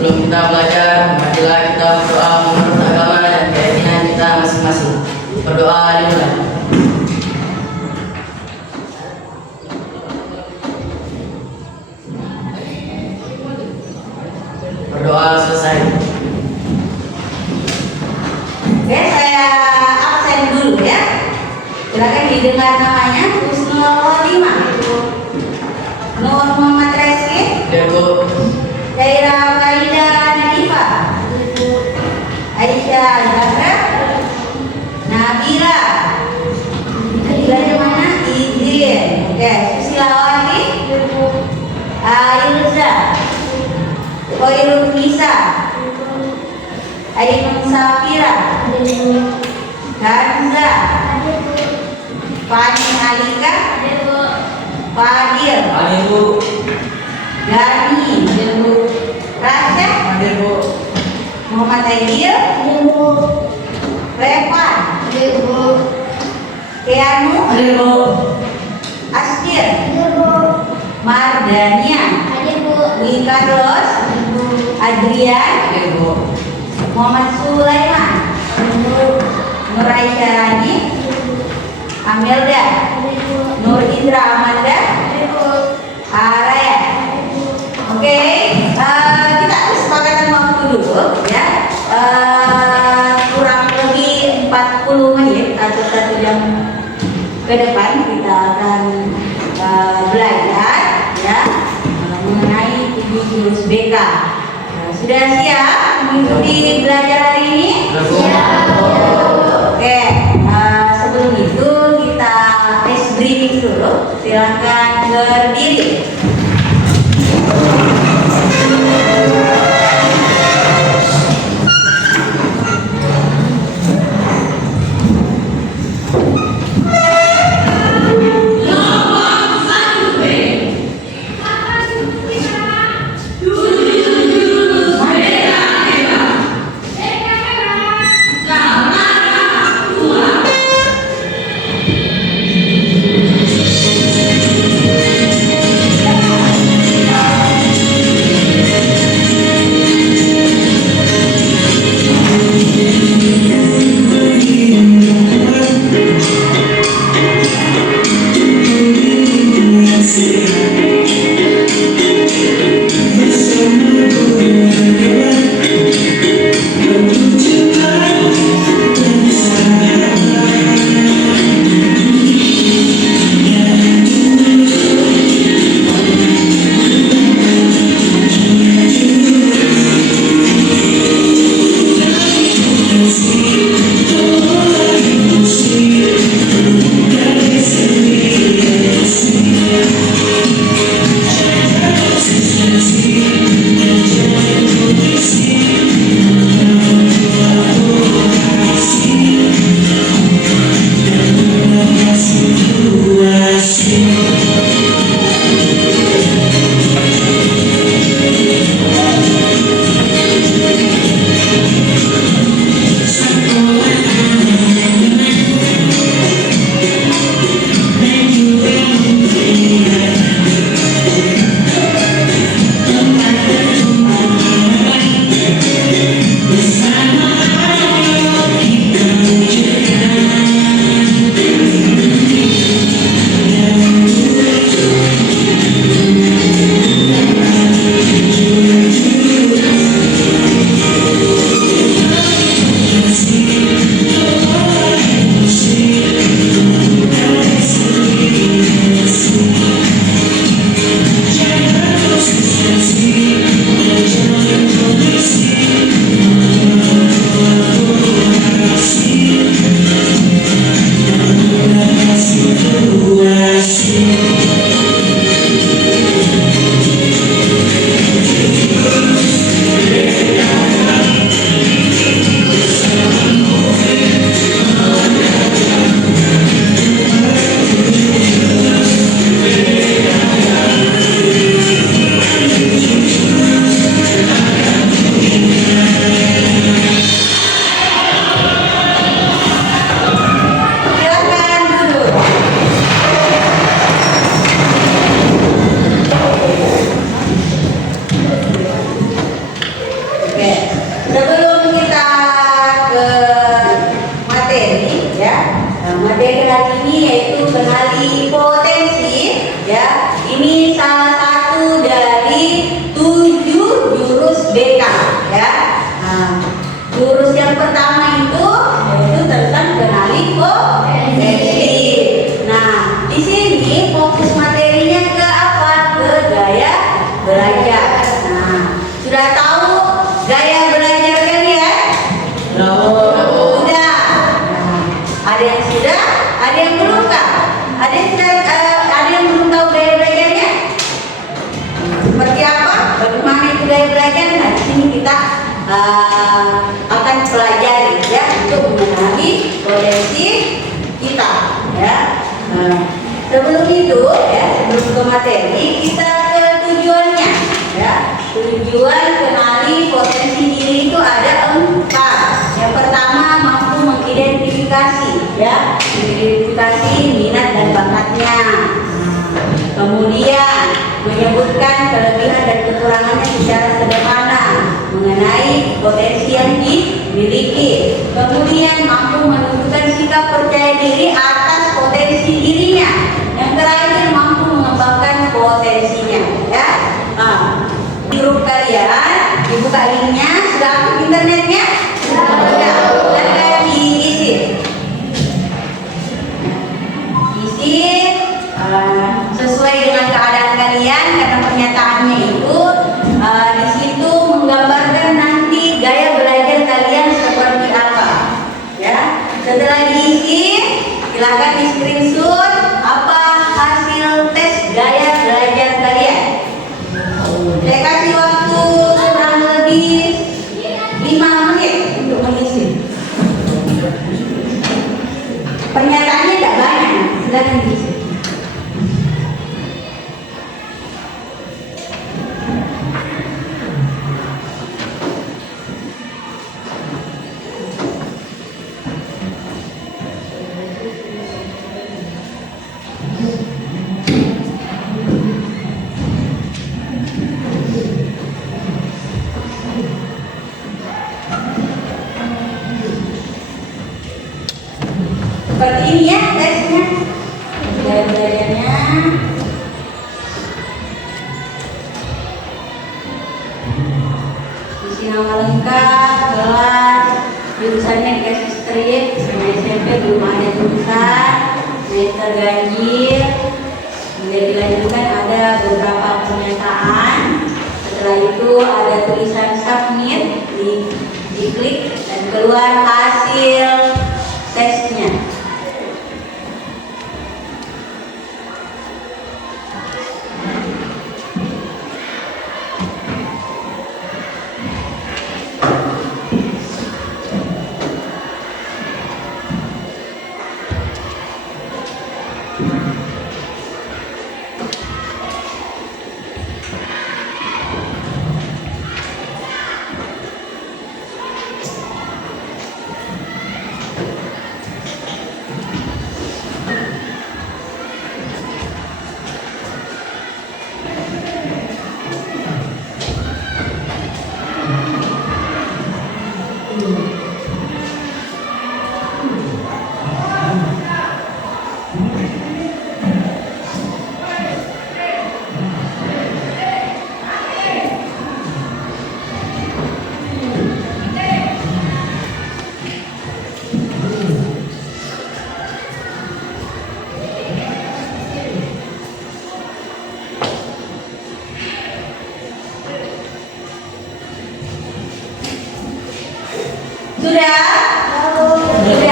Sebelum kita belajar, marilah kita berdoa menurut agama dan keyakinan kita masing-masing. Berdoa dimulai. Berdoa selesai. Oke, saya absen dulu ya. Silakan didengar namanya Husnul Khotimah. Nur Muhammad Reski, Ibu. Zaira Farida Nadifa, Aisyah Zahra, Nabila, Nabila mana? Izin. Oke, Susilawati, Ailza, Khairul Nisa, Ainun Safira, Hamza, Fani Alika, Fadil, Ibu. Gani, Rasya, Ibu. Muhammad Aidil, Revan, Keanu, Ibu. Astir, Mardania, Wi Carlos, Adrian, Ibu. Muhammad Sulaiman, Nur Aisyah Rani, Amelda, Nur Indra Amanda, Araya. Oke, kita kesepakatan waktu dulu ya. Kurang lebih 40 menit atau 1 jam ke depan kita akan belajar ya mengenai 7 jurus BK. Sudah siap mengikuti belajar hari ini? Oke, sebelum itu kita tes briefing dulu. Silakan berdiri. gaya belajar. Nah, di sini kita akan pelajari ya untuk mengenali potensi kita ya. Sebelum itu ya, sebelum ke materi kita ke tujuannya ya. Tujuan kenali potensi diri itu ada 4. Yang pertama, mampu mengidentifikasi ya, mengidentifikasi minat dan bakatnya. Kemudian menyebutkan kelebihan dan kekurangannya secara sederhana mengenai potensi yang dimiliki. Kemudian mampu menunjukkan sikap percaya diri atas potensi dirinya. Yang terakhir, mampu mengembangkan potensinya ya. Di grup kalian dibuka linknya, sudah aktif internetnya? Sudah diisi. Isi sesuai dengan keadaan kalian, karena pernyataannya itu di situ menggambarkan nanti gaya belajar kalian seperti apa ya. Setelah diisi, silakan di screenshot apa hasil tes gaya belajar kalian. Saya kasih waktu kurang lebih 5 menit untuk mengisi. Pernyataannya tidak banyak, silakan diisi. Seperti ini ya tesnya, gaya belajarnya. Isi nama lengkap, kelas, jurusannya dikasih strip. SMP belum ada jurusan, semester ganjil. Kemudian dilanjutkan ada beberapa pernyataan. Setelah itu ada tulisan submit, diklik dan keluar hasil tesnya.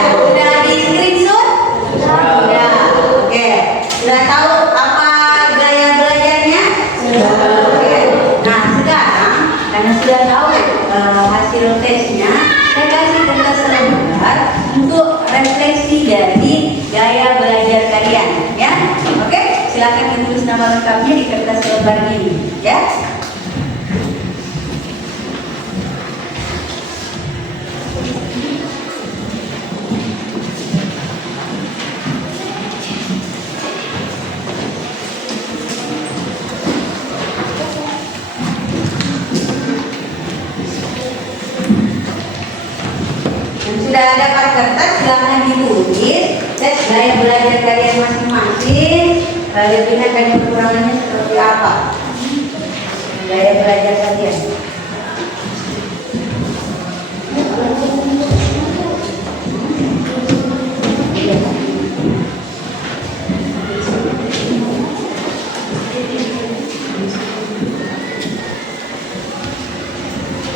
Sudah di screenshot? Sudah. Oke. Sudah tahu apa gaya belajarnya? Oke. Nah, sekarang karena sudah tahu hasil tesnya, saya kasih kertas lembar untuk refleksi dari gaya belajar kalian, ya. Oke. Silakan ditulis nama lengkapnya di kertas lembar ini, ya. Sudah ada kertas, silahkan ditulis tes gaya belajar kalian masing-masing, kelebihan dan kekurangannya seperti apa gaya belajar kalian.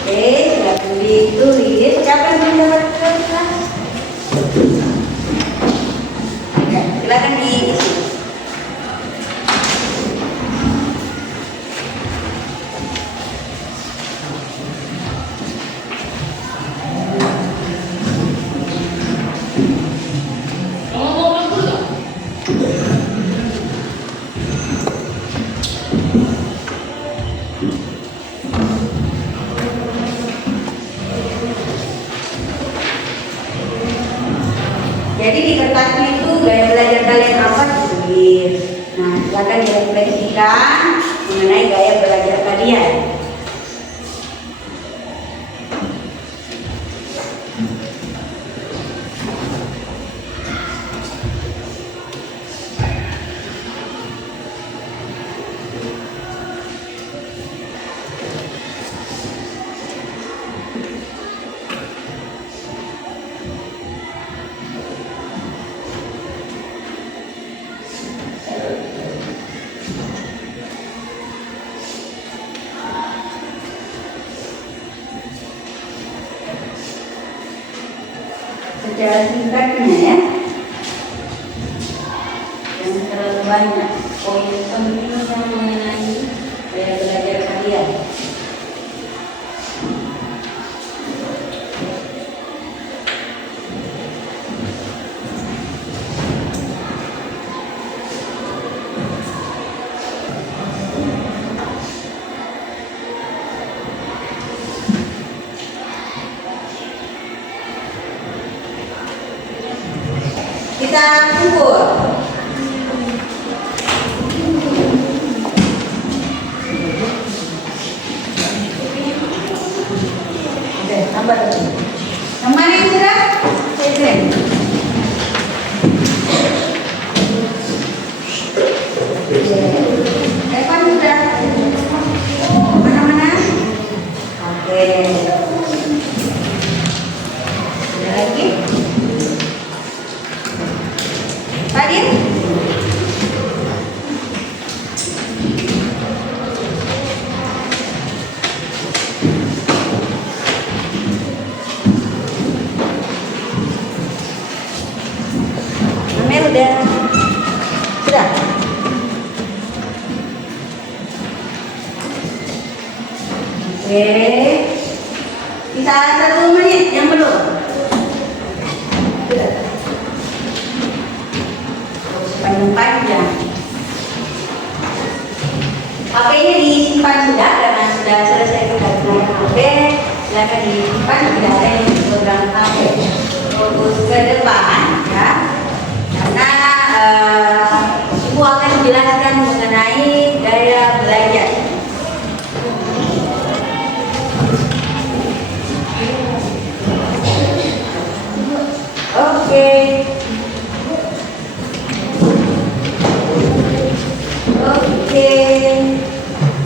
Oke, silahkan ditulis. Siapa yang belum dapat kertas? Ya, silakan diisi. jadi di kertasnya itu gaya belajar kalian apa ditulis. Nah, silakan direfleksikan mengenai gaya belajar kalian. Secara singkatnya ya, jangan terlalu banyak poin penting yang mengenai gaya belajar kalian. Kita kumpul. Oke, tambah lagi. Yang mana yang sudah? Saya. Evan sudah. Mana-mana? Oke. Ada lagi? Hadir? Amel udah? Sudah? Oke. Kita 1 menit yang belum. Sudah. Panjang. HP-nya disimpan sudah karena sudah selesai kita gunakan HP. Silakan disimpan, tidak ada yang pegang HP. Fokus ke depan ya, karena Ibu akan menjelaskan mengenai gaya belajar. Oke. Oke,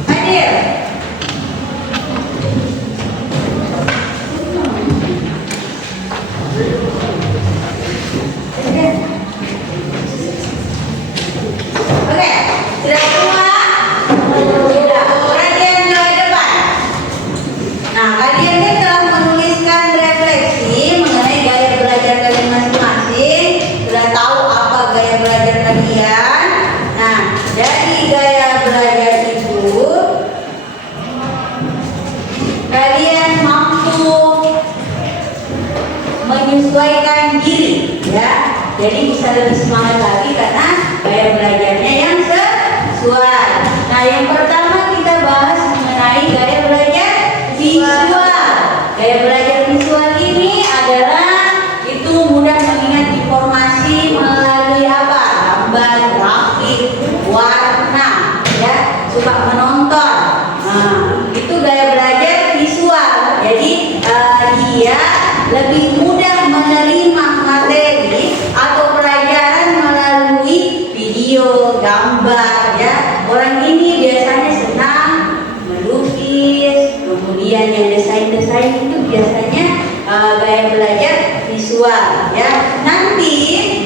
hadir. Oke, sudah semua? Sudah. Perhatian ke depan. Nah, kalian ini telah menuliskan refleksi mengenai gaya belajar kalian masing-masing. Sudah tahu apa gaya belajar kalian. Nah, dari gaya belajar itu kalian mampu menyesuaikan diri ya. Jadi bisa lebih semangat lagi karena gaya belajarnya yang sesuai. Nah, yang pertama kita bahas mengenai gaya belajar visual. Gaya belajar visual ini adalah itu mudah mengingat informasi melalui apa? Gambar, grafik, warna, ya, suka menonton. Nah, itu gaya belajar visual. Jadi dia lebih mudah menerima materi atau pelajaran melalui video, gambar, ya. Orang ini biasanya senang melukis, kemudian yang desain-desain itu biasanya gaya belajar visual, ya. Nanti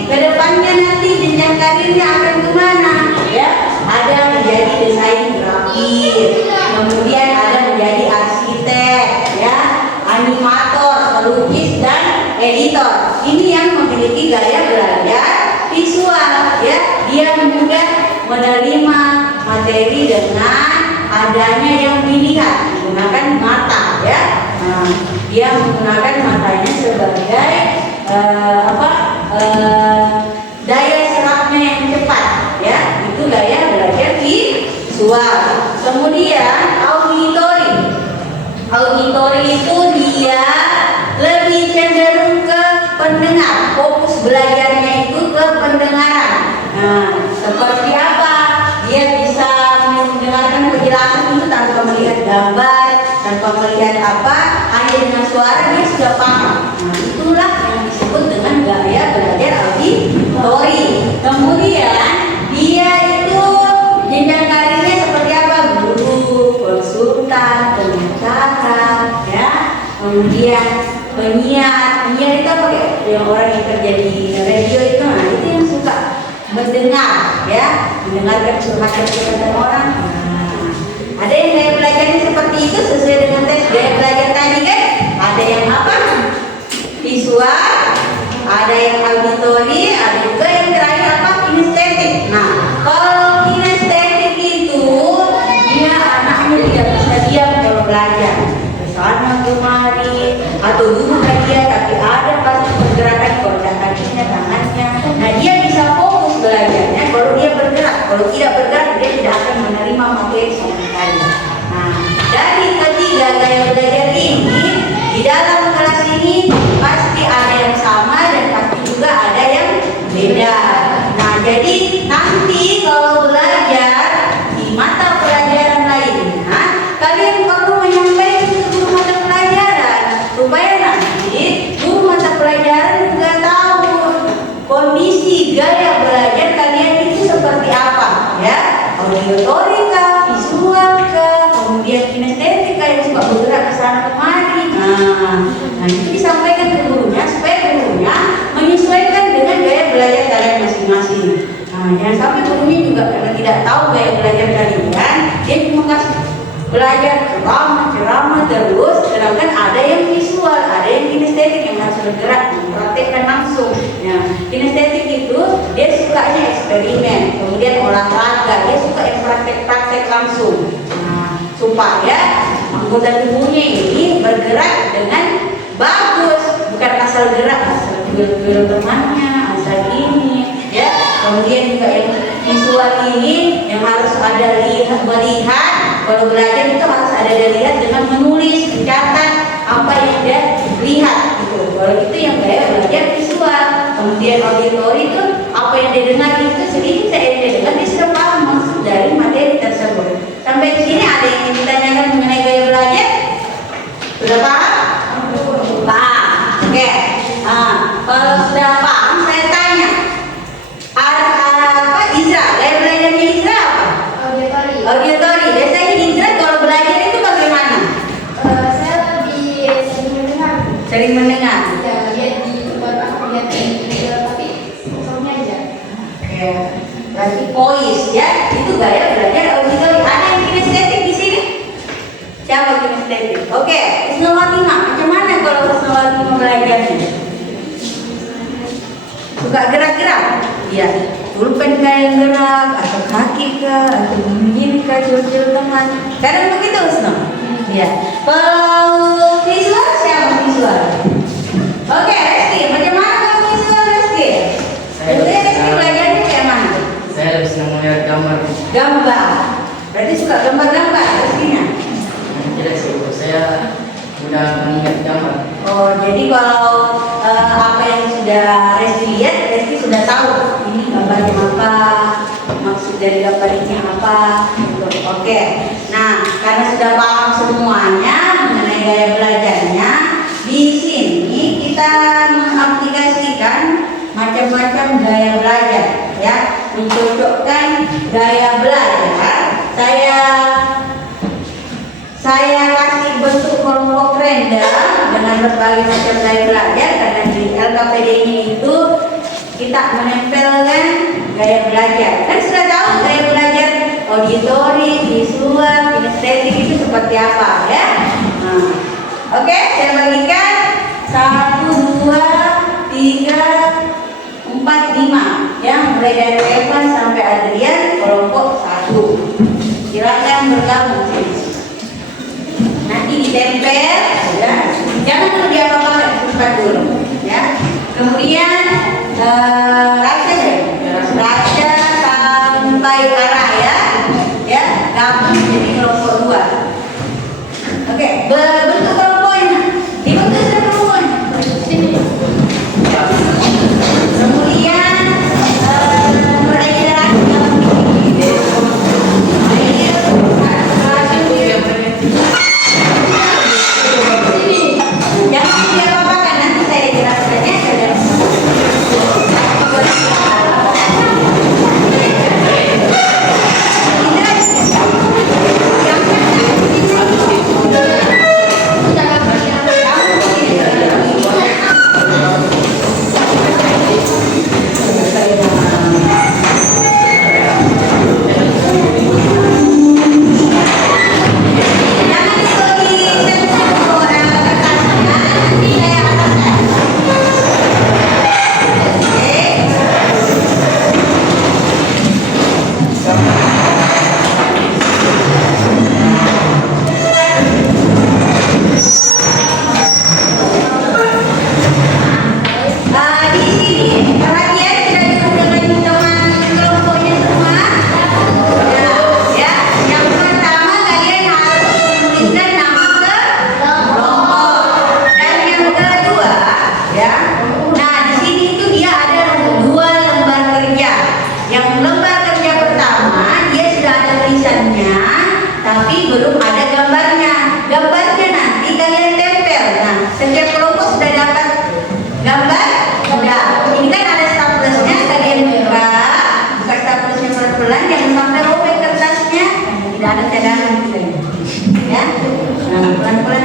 kedepannya nanti jenjang karirnya akan kemana, ya? Ada menjadi desain grafis, kemudian ada menjadi arsitek, ya, animator, pelukis dan editor. Ini yang memiliki gaya belajar visual, ya. Dia mudah menerima materi dengan adanya yang dilihat menggunakan mata, ya. Nah, dia menggunakan matanya sebagai daya serapnya yang cepat, ya. Itu gaya belajar visual. Kemudian auditory. Auditory itu dia lebih cenderung ke pendengar, fokus belajarnya itu ke pendengaran. Nah, seperti apa? Dia bisa mendengarkan penjelasan itu tanpa melihat gambar, tanpa melihat apa, hanya dengan suara dia sudah paham. Nah, itulah yang disebut dengan gaya belajar auditori. Kemudian dia itu jenjang karirnya seperti apa? Guru, konsultan, pengacara, ya. Kemudian penyiar itu apa ya? Yang orang yang kerja di radio itu, nah itu yang suka mendengar, ya, mendengarkan curhatan orang. Nah, ada yang gaya belajarnya seperti itu sesuai dengan tes gaya belajar tadi kan? Ada yang apa? Visual, ada yang auditori, ada juga yang terakhir apa? Kinestetik. Nah, kalau kinestetik itu dia anaknya tidak bisa diam kalau belajar. Kesana kemari atau duduk dia tapi ada pasti pergerakan kontak kakinya, tangannya. Nah, dia bisa fokus belajarnya kalau dia bergerak. Kalau tidak bergerak dia tidak akan menerima materi sama sekali. Nah, dari ketiga gaya belajar ini di dalam kelas ini pasti ada yang sama dan pasti juga ada yang beda. Nah, jadi nanti kalau belajar di mata pelajaran lainnya, kalian perlu menyampaikan ke guru mata pelajaran supaya nanti guru mata pelajaran juga tahu kondisi gaya belajar kalian itu seperti apa, ya. Audiotorika, visual kemudian kinestetika yang suka bergerak ke sana kemari. Nah, itu disampaikan ke gurunya supaya gurunya menyesuaikan dengan gaya belajar kalian masing-masing. Nah, jangan sampai gurunya juga karena tidak tahu gaya belajar kalian, dia cuma kasih belajar ceramah terus, sedangkan ada yang visual, ada yang kinestetik yang harus bergerak, mempraktekkan langsung. Nah, kinestetik itu dia sukanya eksperimen, kemudian olahraga, dia suka yang praktek langsung. Nah, supaya anggota tubuhnya ini bergerak dengan bagus, bukan asal gerak, asal gerak temannya, asal ini, ya. Kemudian juga yang visual ini yang harus ada melihat. Kalau belajar itu harus ada lihat dengan menulis, mencatat apa yang dia lihat gitu. Kalau itu yang gaya belajar visual. Kemudian auditori itu apa yang dia dengar itu sedikit saya dengar dia sudah paham maksud dari materi tersebut. Sampai di sini ada yang ingin ditanyakan mengenai gaya belajar? Sudah paham? Paham. Oke. Nah, kalau sudah paham saya tanya. Apa Izra? Gaya belajarnya Izra apa? Auditori. Biasanya Izra kalau belajar itu bagaimana? Saya lebih sering mendengar. Sering mendengar. Ya, lihat di lihat di video tapi soalnya aja. Ya, berarti pois ya. Itu gaya belajar auditori. Ada yang kinestetik di sini? Siapa kinestetik? Oke, Husnulatimah. Macam mana kalau Husnulatimah belajarnya? Suka gerak-gerak? Iya. Pulpen kayak gerak, atau kaki kah, atau begini kah, jauh-jauh teman. Kadang begitu Husnul. Iya. Kalau visual siapa visual? Oke, Reski. Macam mana kalau visual Reski? Reski belajarnya kayak mana? Saya lebih senang melihat gambar. Gambar. Berarti suka gambar-gambar Reskinya? Tidak sih, Bu. Saya mudah mengingat gambar. Oh, jadi kalau apa yang sudah Reski lihat, Reski sudah tahu ini gambarnya apa, maksud dari gambar ini apa, gitu. Oke. Nah, karena sudah paham semuanya mengenai gaya belajarnya, di sini kita mengaplikasikan macam-macam gaya belajar, ya, mencocokkan gaya belajar. Saya kasih bentuk kelompok random dengan berbagai macam gaya belajar karena di LKPD-nya itu kita menempelkan gaya belajar. Kan sudah tahu gaya belajar auditori, visual, kinestetik itu seperti apa, ya? Nah, oke, saya bagikan 1, 2, 3, 4, 5, ya, mulai dari Evan sampai Adrian, kelompok 1. Silakan bergabung. Nanti ditempel, ya. Jangan dulu diapa-apakan, cepat dulu, ya. Kemudian Rasya sampai Araya, ya, gabung jadi kelompok 2. Oke, bentuk kelompoknya. Dibentuk sudah kelompoknya. Sini.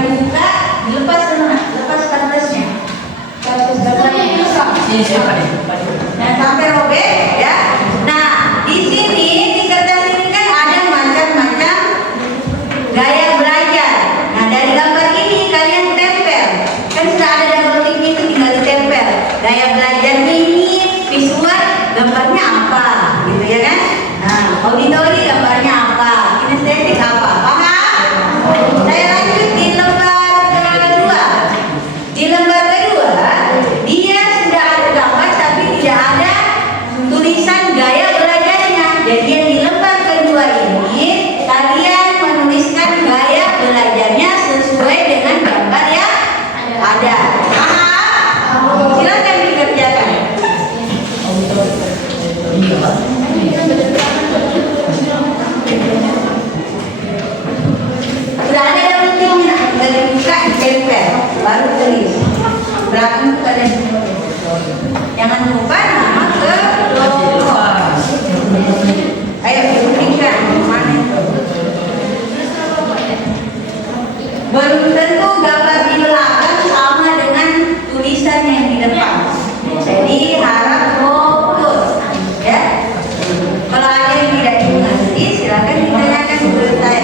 dibuka, dilepas dulu, nak. Lepas kardusnya. Kardus gambarnya Sini saya pakai. dan sampai robek ya. Nah, di sini di kertas ini kan ada macam-macam gaya belajar. Nah, dari gambar ini kalian tempel. Kan sudah ada double link itu, tinggal ditempel. Gaya belajar ini visual gambarnya apa, gitu ya kan? Nah, auditori gambarnya apa, kinestetik apa, paham? Saya lanjut di lembar kedua. Di lembar kedua, dia sudah ada gambar tapi tidak ada tulisan gaya belajarnya. Jadi yang di lembar kedua ini kalian menuliskan gaya belajarnya sesuai dengan gambar yang ada. Paham? Silakan dikerjakan. Sudah ada yang penting, tinggal dibuka, ditempel, baru tulis. Belakang itu kalian jangan lupa nama kelompok. Ayo berikan mana itu. Belum tentu gambar di belakang sama dengan tulisan yang di depan. Jadi harap fokus, ya. Kalau ada yang tidak dimengerti, silakan ditanyakan ke saya.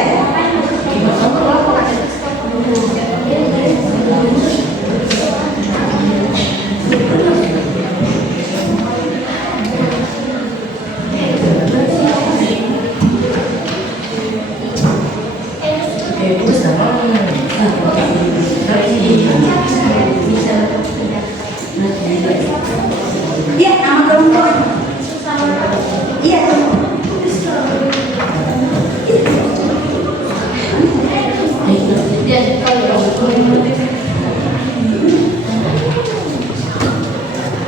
Iya, nama kelompok. Iya.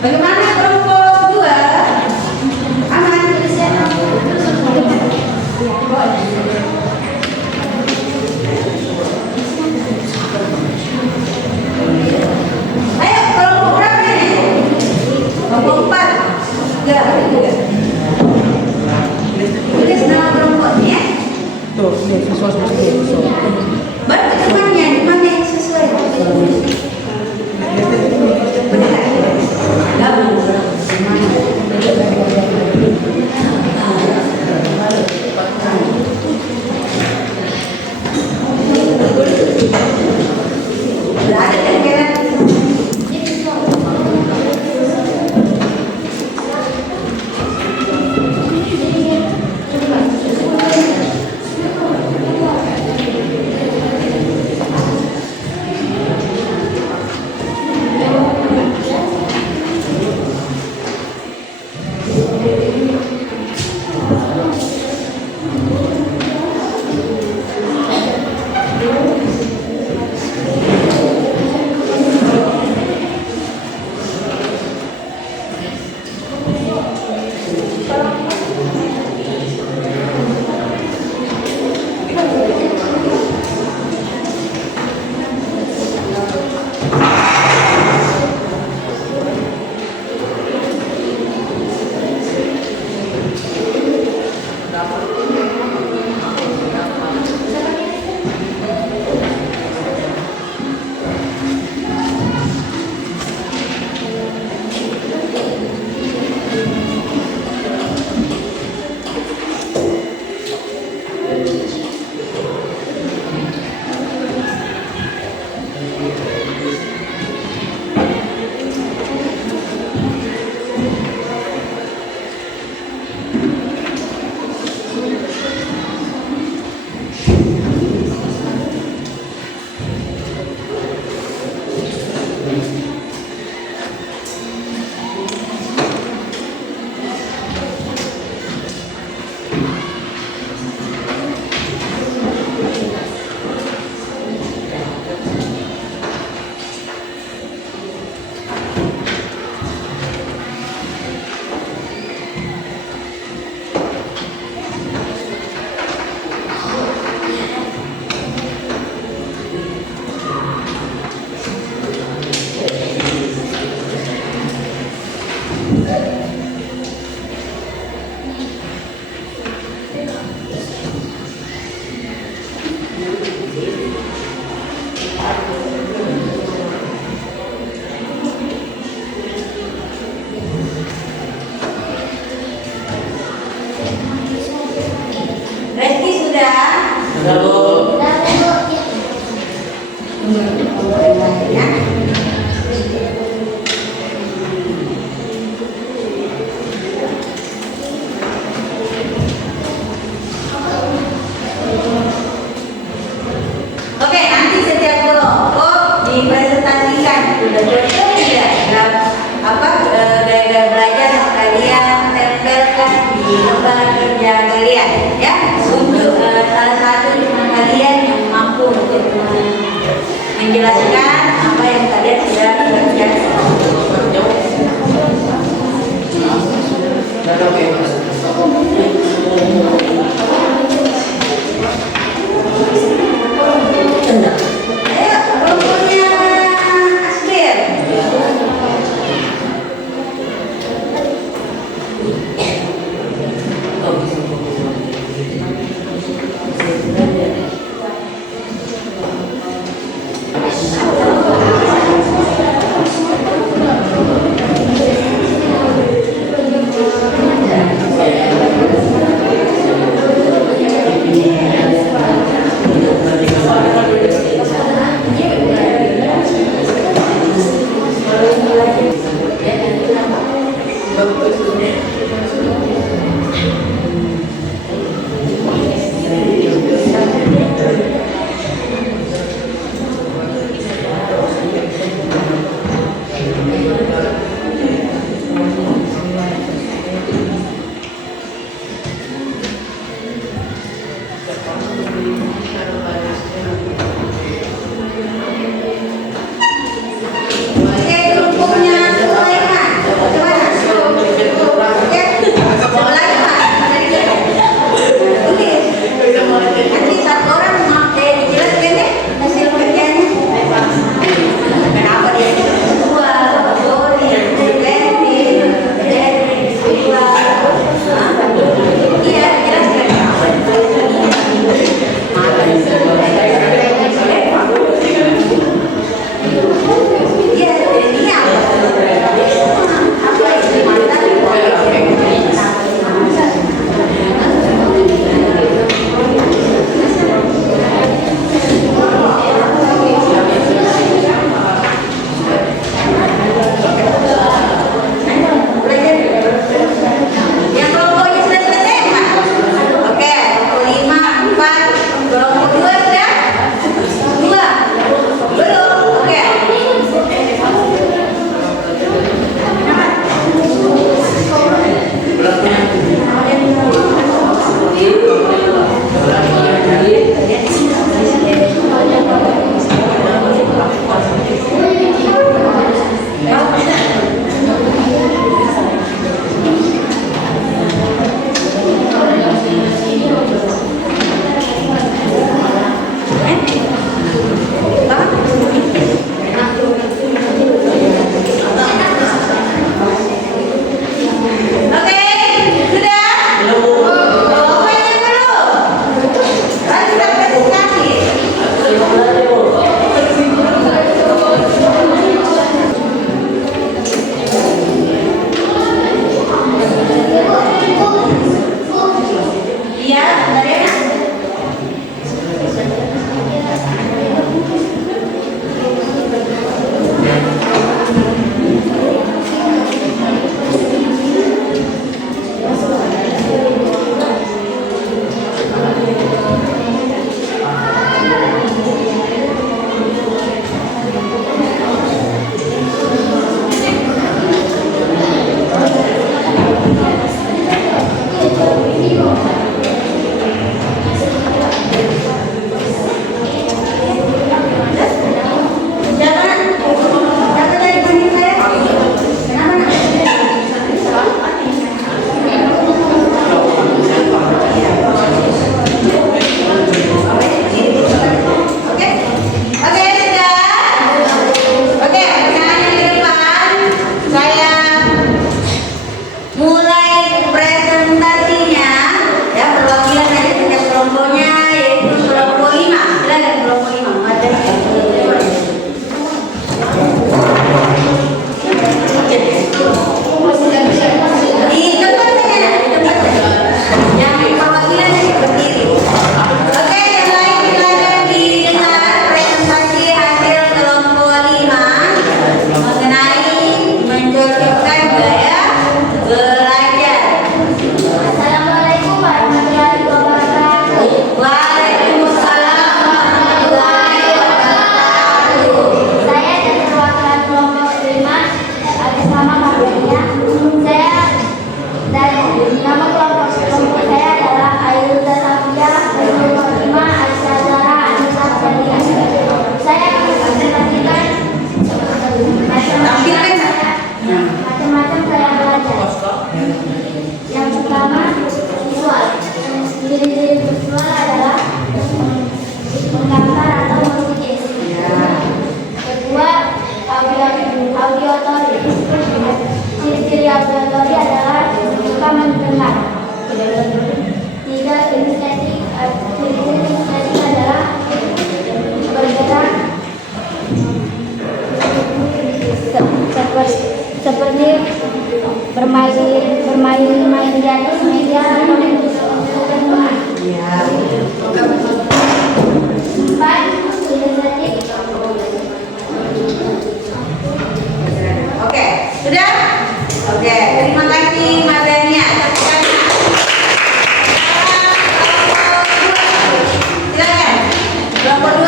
Bagaimana kelompok dua? Aman? Ayo, kelompok berapa ini? Kelompok 4. Enggak, enggak. Tulis nama kelompoknya. Tuh, ini sesuai seperti itu. Baru temannya, di mana yang sesuai? Ya. Oke, nanti setiap kelompok dipresentasikan sudah cocok tidak gaya belajar yang kalian tempelkan di lembar kerja kalian, ya. Untuk salah satu teman kalian yang mampu untuk menjelaskan apa yang kalian sudah kerjakan. Ayo, kelompoknya Asbir. seperti bermain di atas meja atau Ya. Oke, sudah? Oke, terima kasih Mbak Dania. Silakan. Kelompok 2.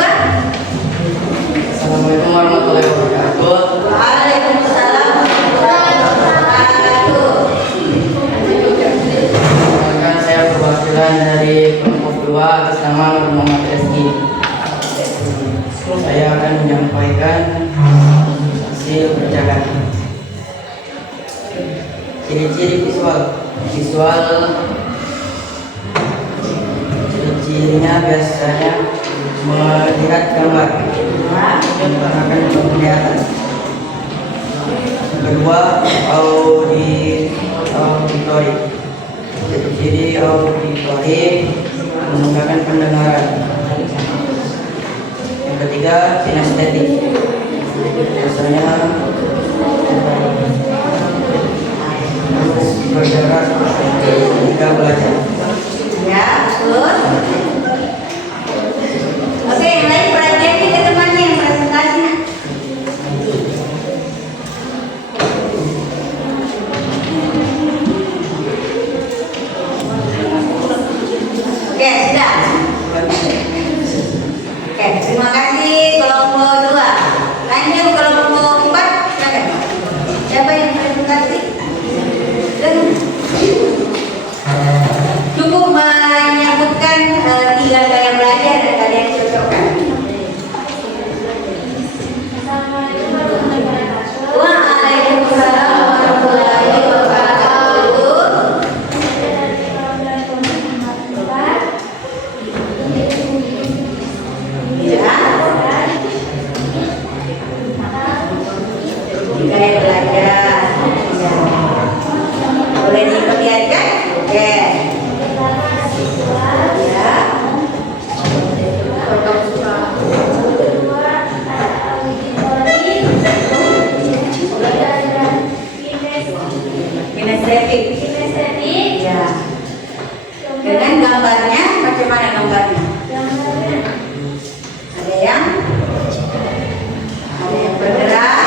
Assalamualaikum warahmatullahi wabarakatuh. Waalaikumsalam warahmatullahi wabarakatuh. Perkenalkan, saya perwakilan dari kelompok 2 atas nama Nur Muhammad Reski. Saya akan menyampaikan hasil kerja. Ciri-ciri ciri-cirinya biasanya melihat gambar menggunakan penglihatan. Kedua, auditori. Ciri-ciri auditori menggunakan pendengaran. Yang ketiga, kinestetik. Biasanya bergerak ketika belajar. Ya, terus. Oke, yang lain perhatian ke temannya yang presentasinya. Oke, sudah. Oke, terima kasih kelompok 2. Lanjut kelompok 4, silakan. Siapa yang presentasi? Cukup menyebutkan 3 gaya belajar dan kalian cocokkan. Waalaikumsalam warahmatullahi wabarakatuh. Ya. Gaya belajar. Ya. Boleh diperlihatkan? Oke. Ya. Kinestetik. Ya. Dengan gambarnya, bagaimana gambarnya? Ada yang bergerak.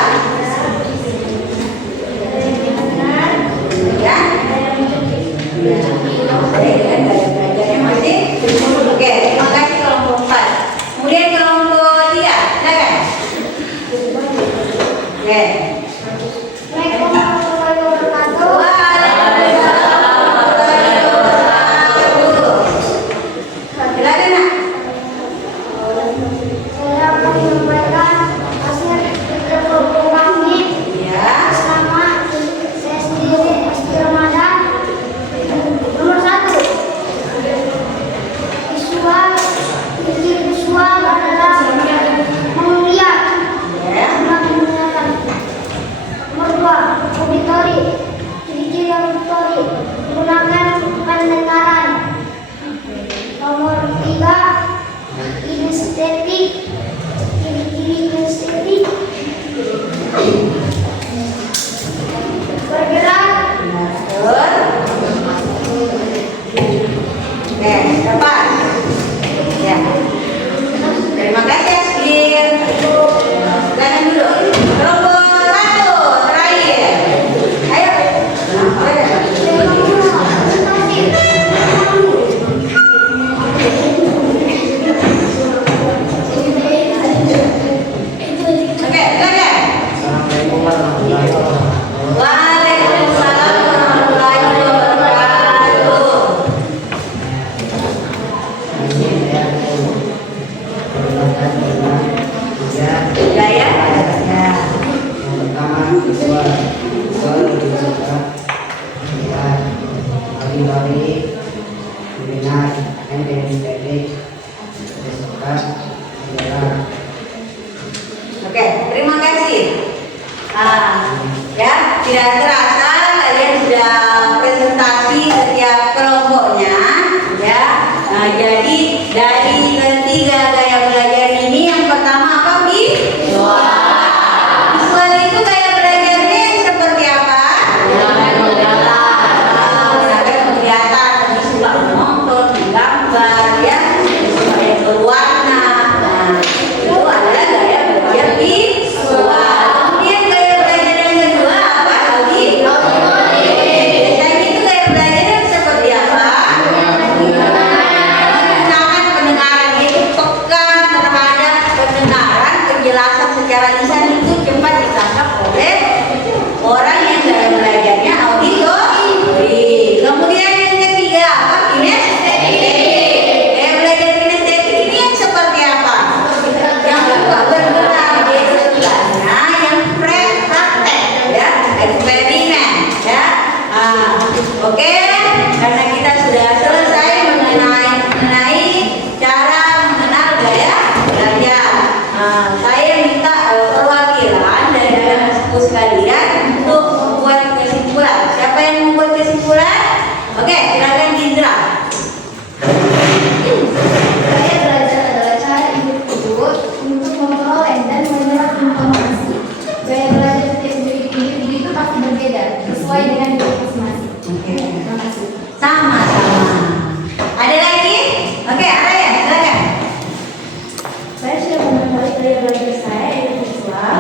Ya. Oke, terima kasih kelompok 4. Kemudian kelompok 3, silakan. Oke. Silakan, Nak. saya akan menyampaikan hasil kerja kelompok kami Ya. sama saya sendiri SD Ramadan. Nomor 1, visual adalah melihat Ya. mendengarkan. Nomor 2, auditori. Ciri-ciri auditori menggunakan pendengaran. Nomor 3, kinestetik. Ciri-ciri kinestetik bergerak. Betul. Oke, cepat. Ya. Terima kasih, Asgir. Silakan dulu. Kelompok 1, terakhir. Ayo. Oke, silakan. Assalamualaikum warahmatullahi wabarakatuh. Waalaikumsalam warahmatullahi wabarakatuh. Gaya? Ya. Pertama, visual lebih suka melihat auditori, mendengar, dan kinestetik lebih suka bergerak. Oke, terima kasih. Ya, tidak terasa kalian sudah presentasi setiap kelompoknya, ya. Jadi dari ketiga gaya belajar ini, yang pertama apa, Bi? Visual itu gaya belajarnya secara lisan itu cepat ditangkap oleh orang yang dalam belajarnya auditori. Kemudian yang ketiga apa? Kinestetik. Belajar kinestetik ini yang seperti apa? Yang bergerak, istilahnya yang praktek, ya, eksperimen, ya. Oke, karena kita sudah selesai mengenai cara mengenal gaya belajar. Saya minta perwakilan dari anak-anakku sekalian untuk membuat kesimpulan. Siapa yang membuat kesimpulan? Oke, silakan Indra. Gaya belajar adalah cara individu untuk memperoleh dan menyerap informasi. Gaya belajar setiap individu itu pasti berbeda sesuai dengan diri masing-masing. Oke. Terima kasih. Sama-sama. Ada lagi? Oke, Araya, silakan. Saya sudah mengetahui gaya belajar saya yaitu visual.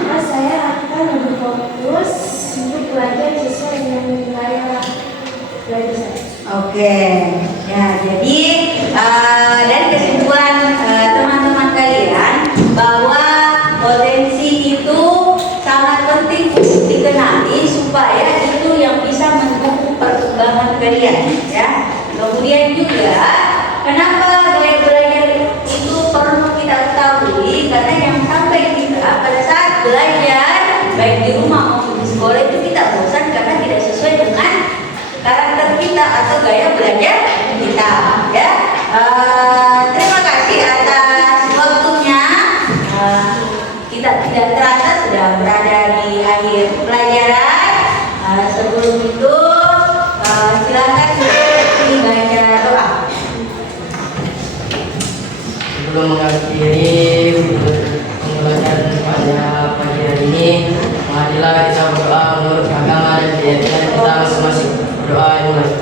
Maka saya akan lebih fokus untuk belajar sesuai dengan gaya belajar saya. Oke, ya jadi dari kesimpulan teman-teman kalian bahwa potensi itu sangat penting untuk dikenali supaya itu yang bisa mendukung perkembangan kalian, ya. Kemudian juga kenapa gaya belajar itu perlu kita ketahui, karena yang sampai kita pada saat belajar baik di rumah maupun di sekolah itu kita bosan karena tidak sesuai dengan karakter kita atau gaya belajar kita, ya. Terima kasih atas waktunya. Kita tidak terasa sudah berada di akhir pelajaran. Sebelum itu silakan dibaca doa. Sebelum mengakhiri pembelajaran pada pagi hari ini, marilah kita berdoa menurut agama dan keyakinan kita masing-masing. Berdoa dimulai.